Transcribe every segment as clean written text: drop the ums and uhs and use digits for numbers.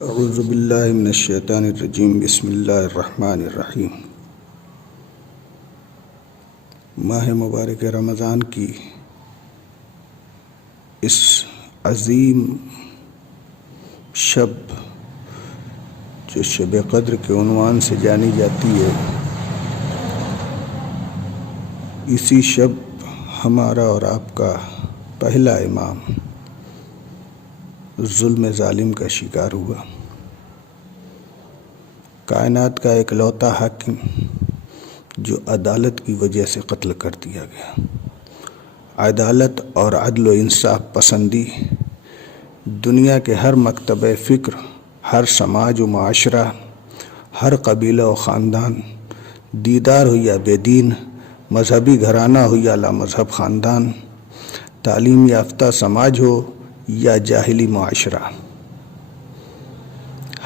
اعوذ باللہ من الشیطان الرجیم بسم اللہ الرحمن الرحیم۔ ماہ مبارک رمضان کی اس عظیم شب جو شب قدر کے عنوان سے جانی جاتی ہے، اسی شب ہمارا اور آپ کا پہلا امام ظلم ظالم کا شکار ہوا۔ کائنات کا اکلوتا حاکم جو عدالت کی وجہ سے قتل کر دیا گیا۔ عدالت اور عدل و انصاف پسندی دنیا کے ہر مکتبہ فکر، ہر سماج و معاشرہ، ہر قبیلہ و خاندان، دیندار ہو یا بے دین، مذہبی گھرانہ ہو یا لا مذہب خاندان، تعلیم یافتہ سماج ہو یا جاہلی معاشرہ،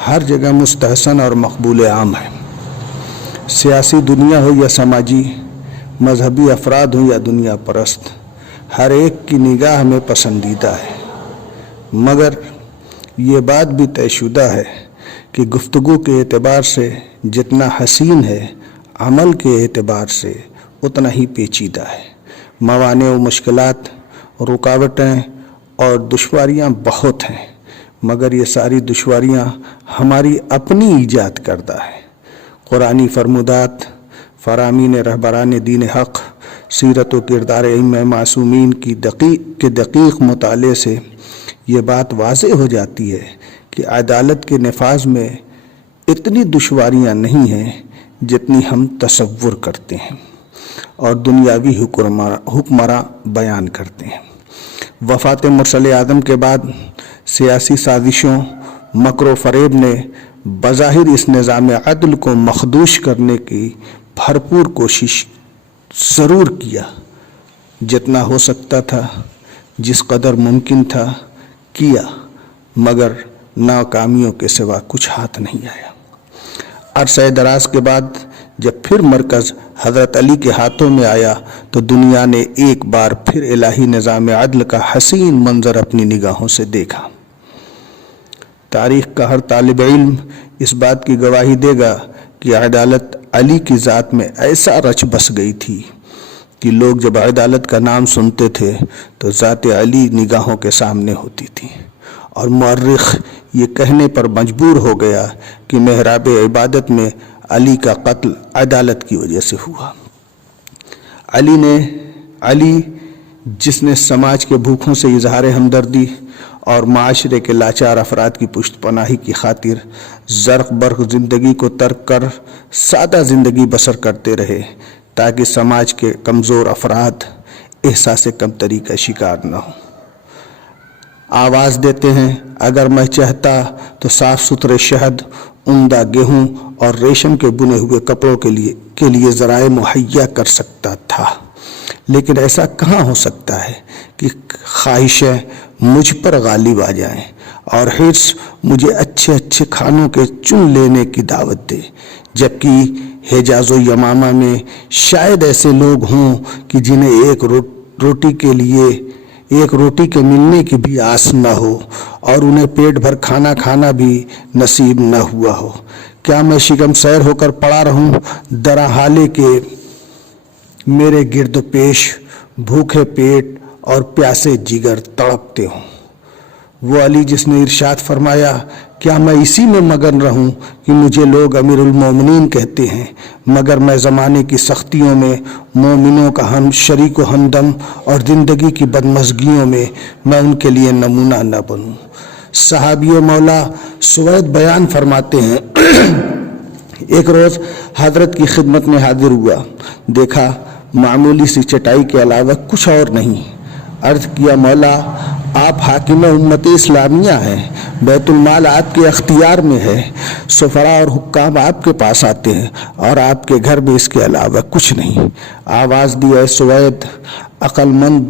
ہر جگہ مستحسن اور مقبول عام ہے۔ سیاسی دنیا ہو یا سماجی، مذہبی افراد ہو یا دنیا پرست، ہر ایک کی نگاہ میں پسندیدہ ہے۔ مگر یہ بات بھی طے شدہ ہے کہ گفتگو کے اعتبار سے جتنا حسین ہے، عمل کے اعتبار سے اتنا ہی پیچیدہ ہے۔ موانع و مشکلات، رکاوٹیں اور دشواریاں بہت ہیں، مگر یہ ساری دشواریاں ہماری اپنی ایجاد کردہ ہیں۔ قرآنی فرمودات، فرامین رہبران دین حق، سیرت و کردار ائمہ معصومین کی دقیق مطالعے سے یہ بات واضح ہو جاتی ہے کہ عدالت کے نفاذ میں اتنی دشواریاں نہیں ہیں جتنی ہم تصور کرتے ہیں اور دنیاوی حکمراں بیان کرتے ہیں۔ وفات مرسل اعظم کے بعد سیاسی سازشوں، مکر و فریب نے بظاہر اس نظام عدل کو مخدوش کرنے کی بھرپور کوشش ضرور کیا، جتنا ہو سکتا تھا، جس قدر ممکن تھا کیا، مگر ناکامیوں کے سوا کچھ ہاتھ نہیں آیا۔ عرصہ دراز کے بعد جب پھر مرکز حضرت علی کے ہاتھوں میں آیا تو دنیا نے ایک بار پھر الہی نظام عدل کا حسین منظر اپنی نگاہوں سے دیکھا۔ تاریخ کا ہر طالب علم اس بات کی گواہی دے گا کہ عدالت علی کی ذات میں ایسا رچ بس گئی تھی کہ لوگ جب عدالت کا نام سنتے تھے تو ذات علی نگاہوں کے سامنے ہوتی تھی، اور مورخ یہ کہنے پر مجبور ہو گیا کہ محراب عبادت میں علی کا قتل عدالت کی وجہ سے ہوا۔ علی جس نے سماج کے بھوکوں سے اظہار ہمدردی اور معاشرے کے لاچار افراد کی پشت پناہی کی خاطر زرق برق زندگی کو ترک کر سادہ زندگی بسر کرتے رہے تاکہ سماج کے کمزور افراد احساس کمتری کا شکار نہ ہوں۔ آواز دیتے ہیں، اگر میں چاہتا تو صاف ستھرے شہد، عمدہ گیہوں اور ریشم کے بنے ہوئے کپڑوں کے لیے ذرائع مہیا کر سکتا تھا، لیکن ایسا کہاں ہو سکتا ہے کہ خواہشیں مجھ پر غالب آ جائیں اور حرص مجھے اچھے اچھے کھانوں کے چن لینے کی دعوت دے، جبکہ حجاز و یمامہ میں شاید ایسے لوگ ہوں کہ جنہیں ایک روٹی کے ملنے کی بھی آس نہ ہو اور انہیں پیٹ بھر کھانا کھانا بھی نصیب نہ ہوا ہو۔ کیا میں شکم سیر ہو کر پڑا رہوں درا حالے کے میرے گرد و پیش بھوکے پیٹ اور پیاسے جگر تڑپتے ہوں؟ وہ علی جس نے ارشاد فرمایا، کیا میں اسی میں مگن رہوں کہ مجھے لوگ امیر المومنین کہتے ہیں، مگر میں زمانے کی سختیوں میں مومنوں کا ہم شریک و ہمدم اور زندگی کی بدمزگیوں میں میں ان کے لیے نمونہ نہ بنوں۔ صحابی مولا سوید بیان فرماتے ہیں، ایک روز حضرت کی خدمت میں حاضر ہوا، دیکھا معمولی سی چٹائی کے علاوہ کچھ اور نہیں۔ عرض کیا، مولا آپ حاکم امت اسلامیہ ہیں، بیت المال آپ کے اختیار میں ہے، سفراء اور حکام آپ کے پاس آتے ہیں اور آپ کے گھر میں اس کے علاوہ کچھ نہیں۔ آواز دی، اے سوید، عقل مند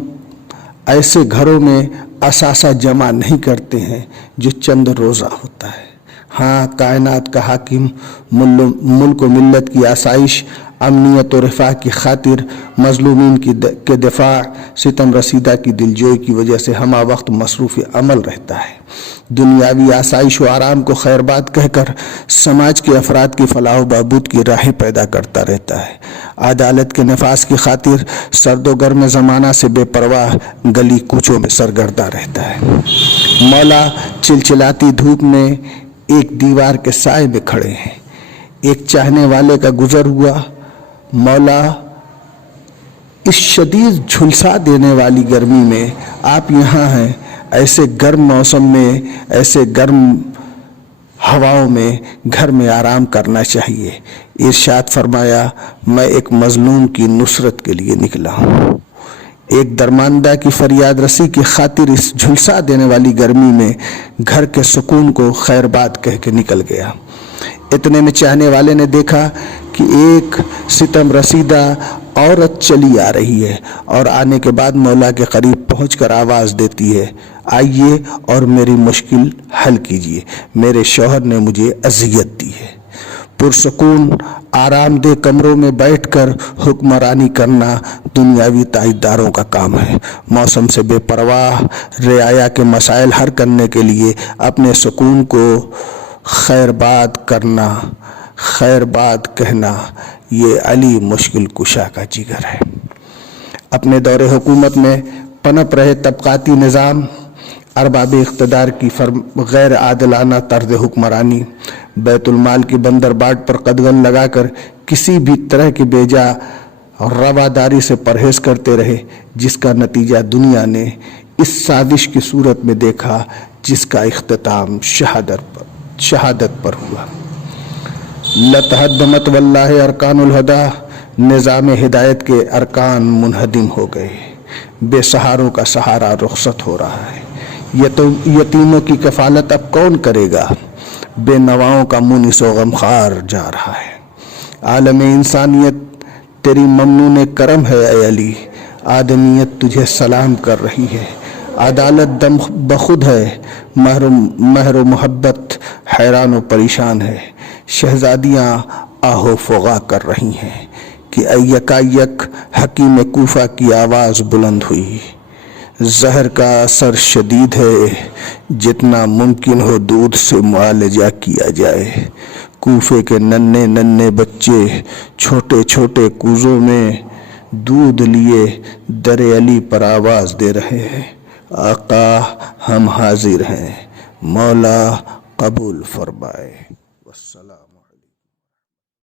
ایسے گھروں میں اثاثہ جمع نہیں کرتے ہیں جو چند روزہ ہوتا ہے۔ ہاں، کائنات کا حاکم، ملک و ملت کی آسائش امنیت و رفاہ کی خاطر مظلومین کے دفاع، ستم رسیدہ کی دلجوئی کی وجہ سے ہمہ وقت مصروف عمل رہتا ہے۔ دنیاوی آسائش و آرام کو خیر بات کہہ کر سماج کے افراد کی فلاح و بہبود کی راہیں پیدا کرتا رہتا ہے۔ عدالت کے نفاذ کی خاطر سرد و گرم زمانہ سے بے پرواہ گلی کوچوں میں سرگردہ رہتا ہے۔ مولا چلچلاتی دھوپ میں ایک دیوار کے سائے میں کھڑے ہیں۔ ایک چاہنے والے کا گزر ہوا، مولا اس شدید جھلسا دینے والی گرمی میں آپ یہاں ہیں، ایسے گرم موسم میں، ایسے گرم ہواؤں میں گھر میں آرام کرنا چاہیے۔ ارشاد فرمایا، میں ایک مظلوم کی نصرت کے لیے نکلا ہوں۔ ایک درماندہ کی فریاد رسی کی خاطر اس جھلسا دینے والی گرمی میں گھر کے سکون کو خیر بات کہہ کے نکل گیا۔ اتنے میں چاہنے والے نے دیکھا کہ ایک ستم رسیدہ عورت چلی آ رہی ہے اور آنے کے بعد مولا کے قریب پہنچ کر آواز دیتی ہے، آئیے اور میری مشکل حل کیجیے، میرے شوہر نے مجھے اذیت دی ہے۔ پرسکون آرام دہ کمروں میں بیٹھ کر حکمرانی کرنا دنیاوی تائیداروں کا کام ہے۔ موسم سے بے پرواہ رعایا کے مسائل حل کرنے کے لیے اپنے سکون کو خیر بات کرنا، خیر بات کہنا، یہ علی مشکل کشا کا جگر ہے۔ اپنے دور حکومت میں پنپ رہے طبقاتی نظام، ارباب اقتدار کی غیر عادلانہ طرز حکمرانی، بیت المال کی بندرباٹ پر قدغن لگا کر کسی بھی طرح کی بیجا رواداری سے پرہیز کرتے رہے، جس کا نتیجہ دنیا نے اس سازش کی صورت میں دیکھا جس کا اختتام شہادت پر ہوا۔ لتہدمت واللہ ارکان الہدا، نظام ہدایت کے ارکان منہدم ہو گئے، بے سہاروں کا سہارا رخصت ہو رہا ہے۔ یتیموں کی کفالت اب کون کرے گا؟ بے نواؤں کا مونس و غمخوار جا رہا ہے۔ عالم انسانیت تیری ممنون کرم ہے اے علی، آدمیت تجھے سلام کر رہی ہے۔ عدالت دم بخود ہے، مہر و محبت حیران و پریشان ہے۔ شہزادیاں آہو فغا کر رہی ہیں کہ یکایک حکیم کوفہ کی آواز بلند ہوئی، زہر کا اثر شدید ہے، جتنا ممکن ہو دودھ سے معالجہ کیا جائے۔ کوفے کے ننھے ننھے بچے چھوٹے چھوٹے کوزوں میں دودھ لیے در علی پر آواز دے رہے ہیں، آقا ہم حاضر ہیں، مولا قبول فرمائے۔ والسلام۔